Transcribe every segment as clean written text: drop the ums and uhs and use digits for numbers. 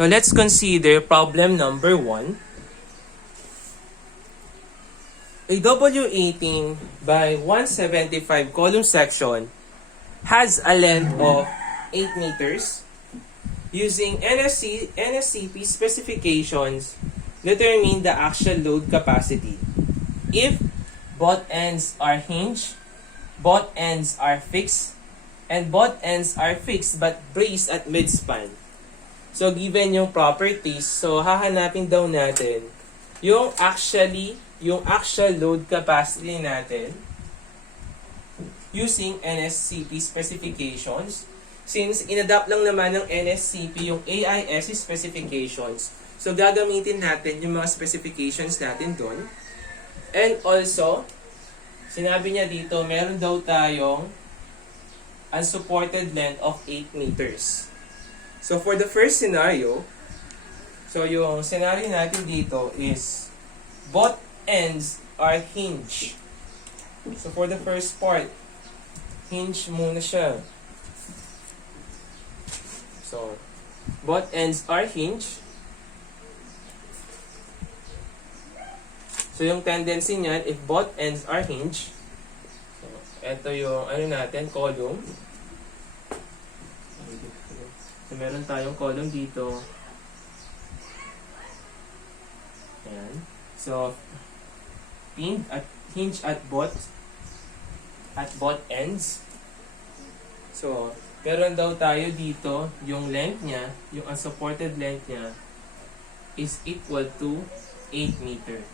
So let's consider problem number 1. A W18 by 175 column section has a length of 8 meters. Using NSCP specifications, determine the actual load capacity. If both ends are hinged, both ends are fixed, and both ends are fixed but braced at midspan. So given yung properties, so hahanapin daw natin yung actual load capacity natin using NSCP specifications. Since inadapt lang naman ng NSCP yung AISC specifications, so gagamitin natin yung mga specifications natin doon. And also, sinabi niya dito, meron daw tayong unsupported length of 8 meters. So for the first scenario, so yung scenario natin dito is both ends are hinged. So for the first part, hinge muna siya. So, both ends are hinged. So, yung tendency niyan, if both ends are hinged, so, ito yung, natin, column. So, meron tayong column dito. Ayan. So, hinge at both ends. So, meron daw tayo dito, yung length niya, yung unsupported length niya is equal to 8 meter.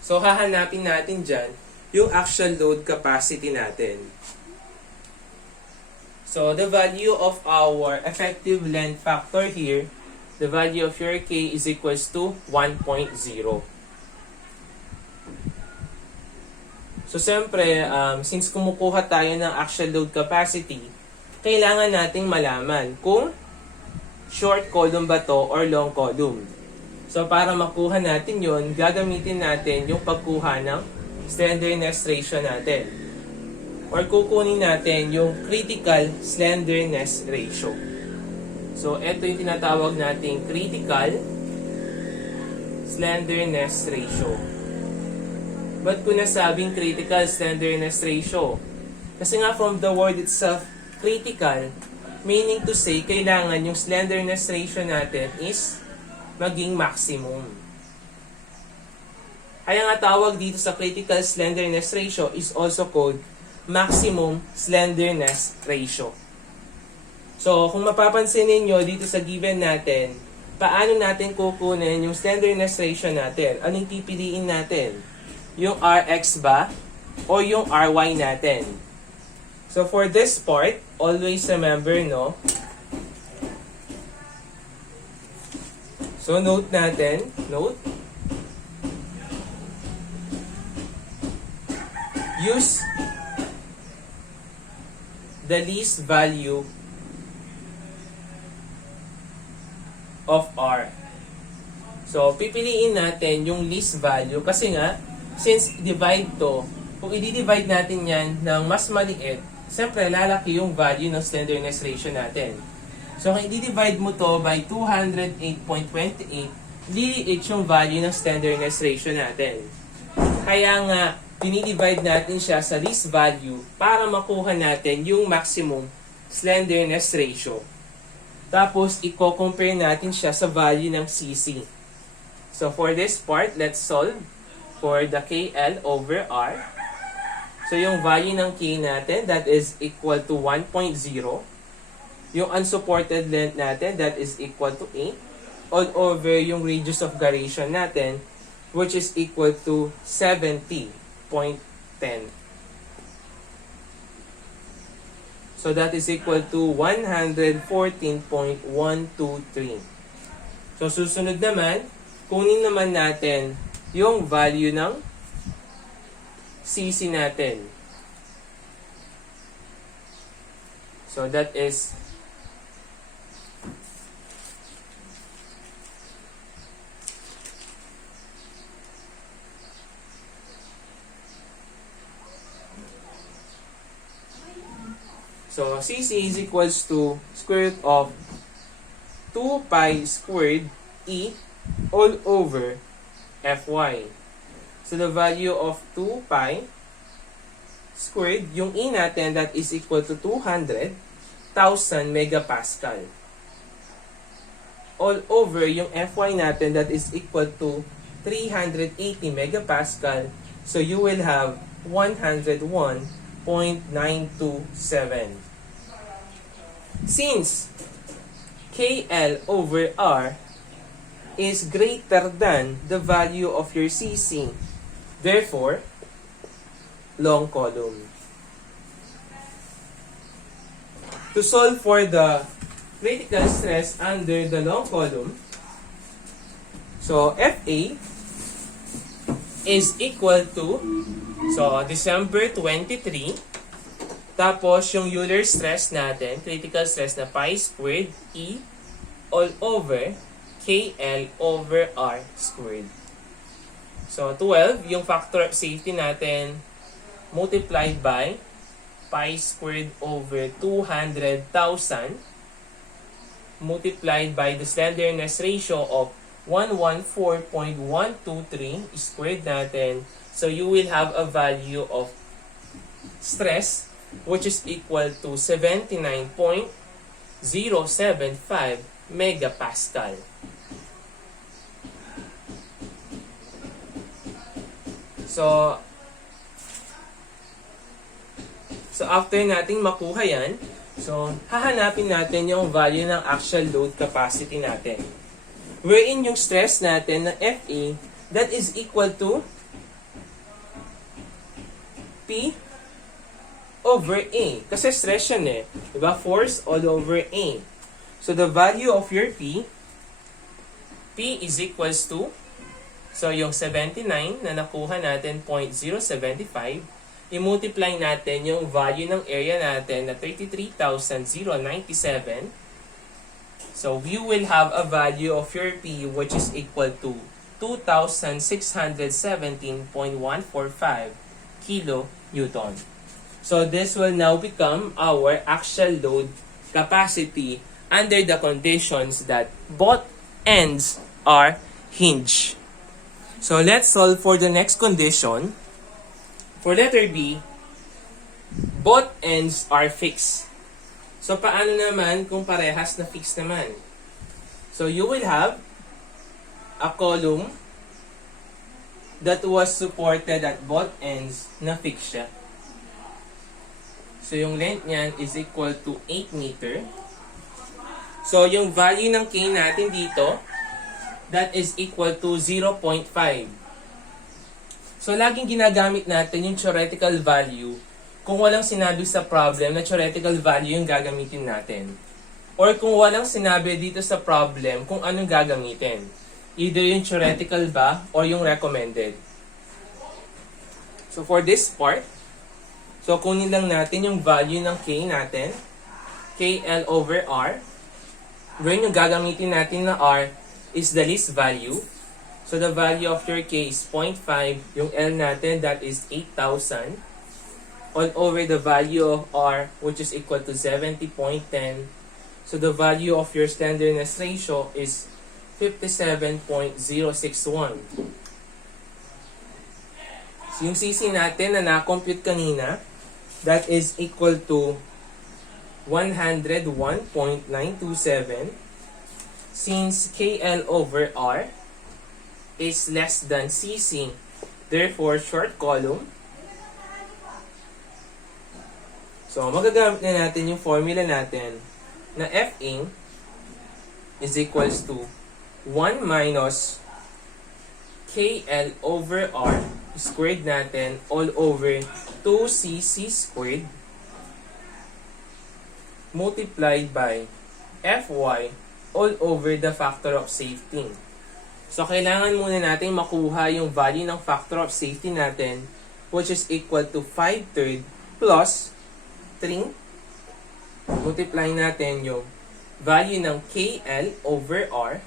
So, hahanapin natin dyan yung actual load capacity natin. So, the value of our effective length factor here, the value of your K is equals to 1.0. So, siyempre, since kumukuha tayo ng actual load capacity, kailangan nating malaman kung short column ba to or long column. So, para makuha natin yon, gagamitin natin yung pagkuha ng slenderness ratio natin. Or kukunin natin yung critical slenderness ratio. So, ito yung tinatawag nating critical slenderness ratio. Ba't ko nasabing critical slenderness ratio? Kasi nga from the word itself, critical, meaning to say, kailangan yung slenderness ratio natin is maging maximum. Kaya nga tawag dito sa critical slenderness ratio is also called maximum slenderness ratio. So, kung mapapansin ninyo dito sa given natin, paano natin kukunin yung slenderness ratio natin? Anong pipiliin natin? Yung Rx ba o yung Ry natin? So for this part, always remember, no? So note natin, use the least value of R. So pipiliin natin yung least value kasi nga since divide to, kung i-divide natin yan ng mas maliit, siyempre lalaki yung value ng slenderness ratio natin. So kung i-divide mo to by 208.28, liliit yung value ng slenderness ratio natin. Kaya nga, dinidivide natin siya sa least value para makuha natin yung maximum slenderness ratio. Tapos, i-compare natin siya sa value ng CC. So for this part, let's solve for the KL over R. So, yung value ng K natin, that is equal to 1.0. Yung unsupported length natin, that is equal to 8. All over yung radius of gyration natin, which is equal to 70.10. So, that is equal to 114.123. So, susunod naman, kunin naman natin yung value ng CC natin. So that is So, CC is equals to square root of 2 pi squared E all over Fy. So the value of 2 pi squared, yung E natin, that is equal to 200,000 megapascal. All over yung Fy natin, that is equal to 380 megapascal. So you will have 101.927. Since KL over R is greater than the value of your CC, therefore, long column. To solve for the critical stress under the long column, so FA is equal to, so December 23, tapos yung Euler stress natin, critical stress na pi squared E all over KL over R squared. So 12, yung factor of safety natin, multiplied by pi squared over 200,000 multiplied by the slenderness ratio of 114.123 squared natin. So you will have a value of stress which is equal to 79.075 megapascal. So after nating makuha yan, so hahanapin natin yung value ng actual load capacity natin. Wherein yung stress natin na FA, that is equal to P over A. Kasi stress yan eh. Diba? Force all over A. So the value of your P is equals to, so yung 79 na nakuha natin, 0.075, i-multiply natin yung value ng area natin na 33,097. So we will have a value of your P which is equal to 2,617.145 kilonewton. So this will now become our actual load capacity under the conditions that both ends are hinged. So let's solve for the next condition. For letter B, both ends are fixed. So paano naman kung parehas na fixed naman? So you will have a column that was supported at both ends na fixed siya. So yung length niyan is equal to 8 meter. So yung value ng K natin dito, that is equal to 0.5. So laging ginagamit natin yung theoretical value kung walang sinabi sa problem na theoretical value yung gagamitin natin. Or kung walang sinabi dito sa problem kung anong gagamitin. Either yung theoretical ba or yung recommended. So for this part, so kunin lang natin yung value ng K natin, KL over R. Wherein yung gagamitin natin na R is the least value. So the value of your K is 0.5. Yung L natin, that is 8,000. All over the value of R, which is equal to 70.10. So the value of your slenderness ratio is 57.061. So yung CC natin na na-compute kanina, that is equal to 101.927. Since KL over R is less than CC, therefore short column. So magagamit na natin yung formula natin na FA is equals to 1 minus KL over R squared natin all over 2CC squared multiplied by Fy all over the factor of safety. So, kailangan muna natin makuha yung value ng factor of safety natin, which is equal to 5/3 plus 3. Multiply natin yung value ng KL over R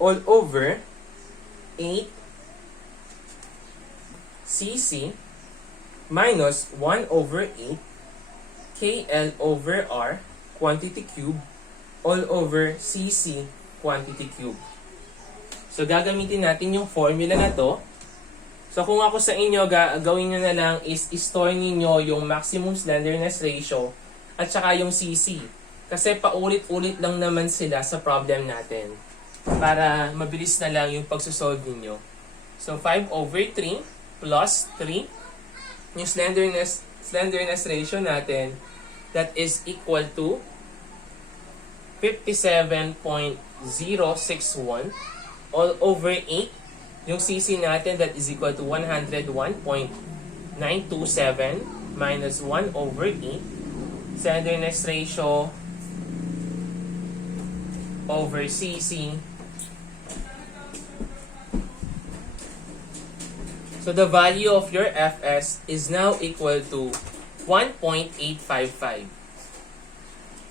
all over 8 CC minus 1 over 8 KL over R quantity cube all over cc quantity cube. So, gagamitin natin yung formula na to. So, kung ako sa inyo, gawin nyo na lang is store ninyo yung maximum slenderness ratio at saka yung cc. Kasi paulit-ulit lang naman sila sa problem natin. Para mabilis na lang yung pagsosolve ninyo. So, 5 over 3 plus 3. Yung slenderness ratio natin, that is equal to 57.061 all over 8. Yung CC natin, that is equal to 101.927 minus 1 over 8. Slenderness ratio over CC. So the value of your Fs is now equal to 1.855.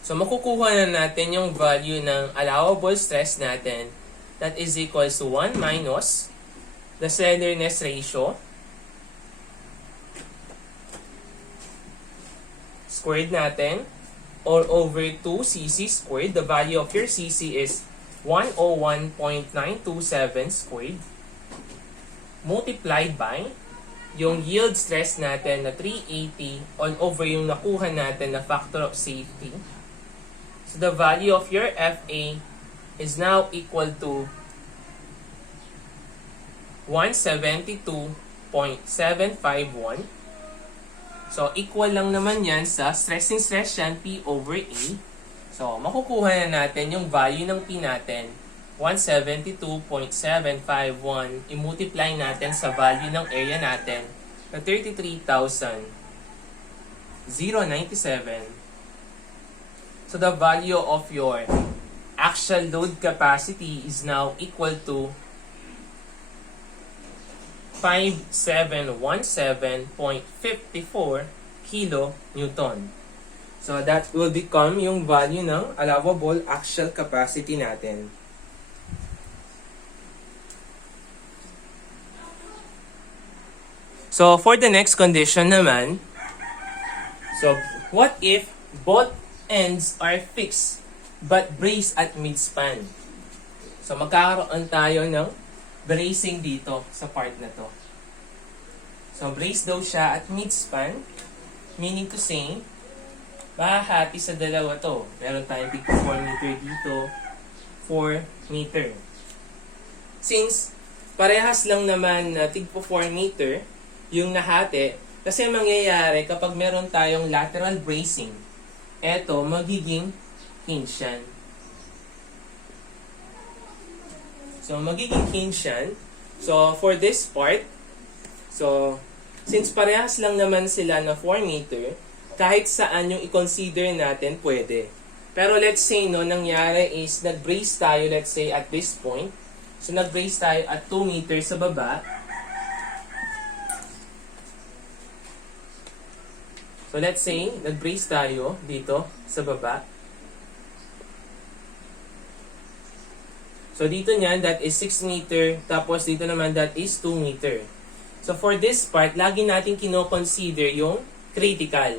So makukuha na natin yung value ng allowable stress natin, that is equals to 1 minus the slenderness ratio squared natin all over 2 cc squared. The value of your cc is 101.927 squared multiplied by yung yield stress natin na 380 all over yung nakuha natin na factor of safety. So the value of your FA is now equal to 172.751. So equal lang naman yan sa stressing stress yan, P over A. So makukuha na natin yung value ng P natin, 172.751. I-multiply natin sa value ng area natin na 33,097. So the value of your actual load capacity is now equal to 5717.54 kilonewton. So that will become yung value ng allowable axial capacity natin. So for the next condition naman, so what if both ends are fixed but brace at midspan? So magkakaroon tayo ng bracing dito sa part na to. So brace daw siya at midspan, meaning to say, mahahati sa dalawa to. Meron tayong tig 4 meter dito, 4 meter. Since parehas lang naman na tig 4 meter yung nahati, kasi mangyayari kapag meron tayong lateral bracing, eto magiging hinge yan. So, magiging hinge yan. So, for this part, so, since parehas lang naman sila na 4 meter, kahit saan yung i-consider natin, pwede. Pero let's say, no, nangyari is, nag-brace tayo, let's say, at this point. So, nag-brace tayo at 2 meters sa baba. So, let's say, nag-brace tayo dito sa baba. So, dito niyan, that is 6 meter. Tapos, dito naman, that is 2 meter. So, for this part, lagi natin kino-consider yung critical.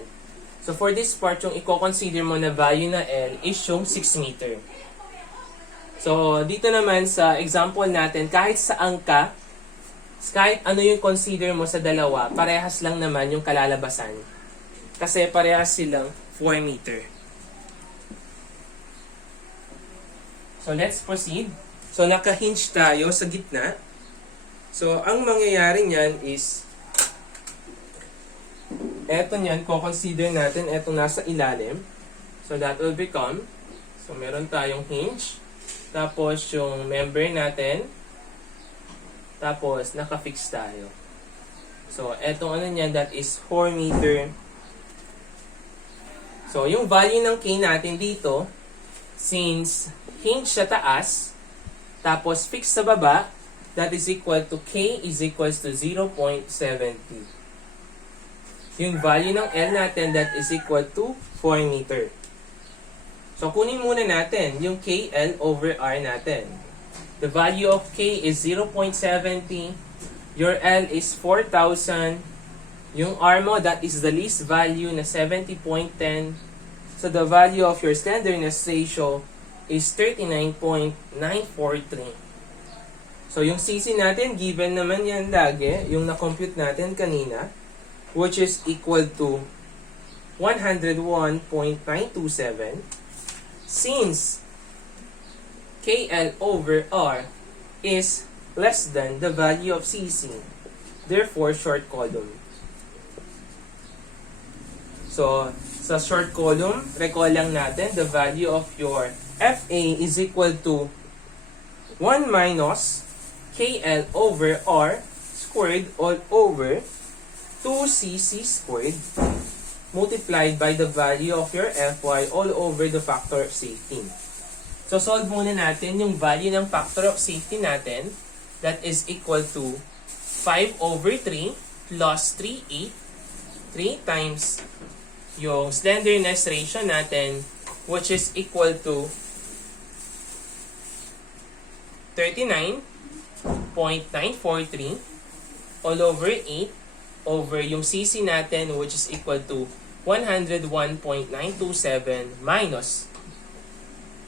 So, for this part, yung i-consider mo na value na L is yung 6 meter. So, dito naman sa example natin, kahit saan ka, kahit ano yung consider mo sa dalawa, parehas lang naman yung kalalabasan. Kasi parehas silang 4 meter. So, let's proceed. So, naka-hinge tayo sa gitna. So, ang mangyayari niyan is, eto niyan, consider natin, eto nasa ilalim. So, that will become, so, meron tayong hinge. Tapos, yung member natin. Tapos, naka-fix tayo. So, etong ano niyan, that is 4 meter. So, yung value ng K natin dito, since hinge sa taas, tapos fix sa baba, that is equal to K is equals to 0.70. Yung value ng L natin, that is equal to 4 meter. So, kunin muna natin yung KL over R natin. The value of K is 0.70. Your L is 4,000. Yung R mo, that is the least value na 70.10. So, the value of your slenderness ratio is 39.943. So, yung CC natin, given naman yan lagi, yung na-compute natin kanina, which is equal to 101.927. Since KL over R is less than the value of CC, therefore, short column. So, sa short column, recall lang natin, the value of your FA is equal to 1 minus KL over R squared all over 2CC squared multiplied by the value of your FY all over the factor of safety. So, solve muna natin yung value ng factor of safety natin. That is equal to 5 over 3 plus 3/8. 3 times yung slenderness ratio natin, which is equal to 39.943 all over 8 over yung CC natin, which is equal to 101.927 minus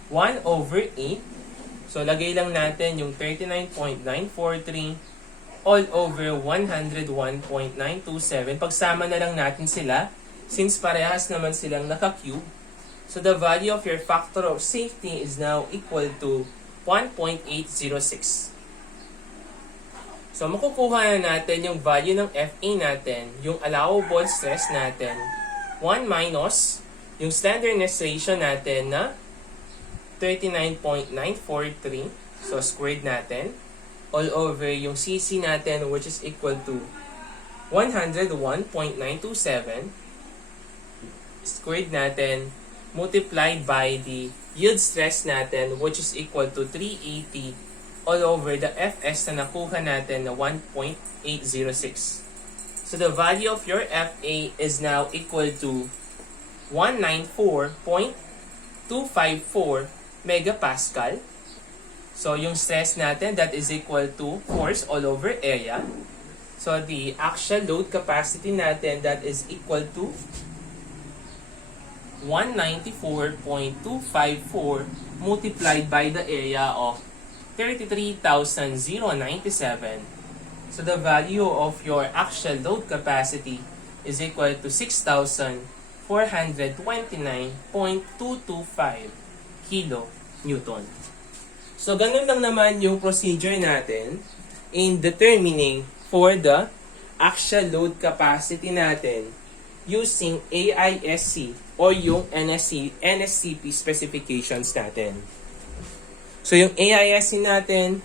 1 over 8. So, lagay lang natin yung 39.943 all over 101.927. Pagsama na lang natin sila since parehas naman silang naka-cube. So, the value of your factor of safety is now equal to 1.806. So, makukuha na natin yung value ng FA natin, yung allowable stress natin, 1 minus yung slenderness ratio natin na 39.943. So, squared natin. All over yung CC natin, which is equal to 101.927. Squared natin. Multiplied by the yield stress natin, which is equal to 380 all over the Fs na nakuha natin na 1.806. So, the value of your FA is now equal to 194.254 megapascal. So, yung stress natin, that is equal to force all over area. So, the actual load capacity natin, that is equal to 194.254 multiplied by the area of 33,097. So, the value of your actual load capacity is equal to 6,429.225 kilonewton. So, ganun lang naman yung procedure natin in determining for the actual load capacity natin using AISC o yung NSCP specifications natin. So, yung AISC natin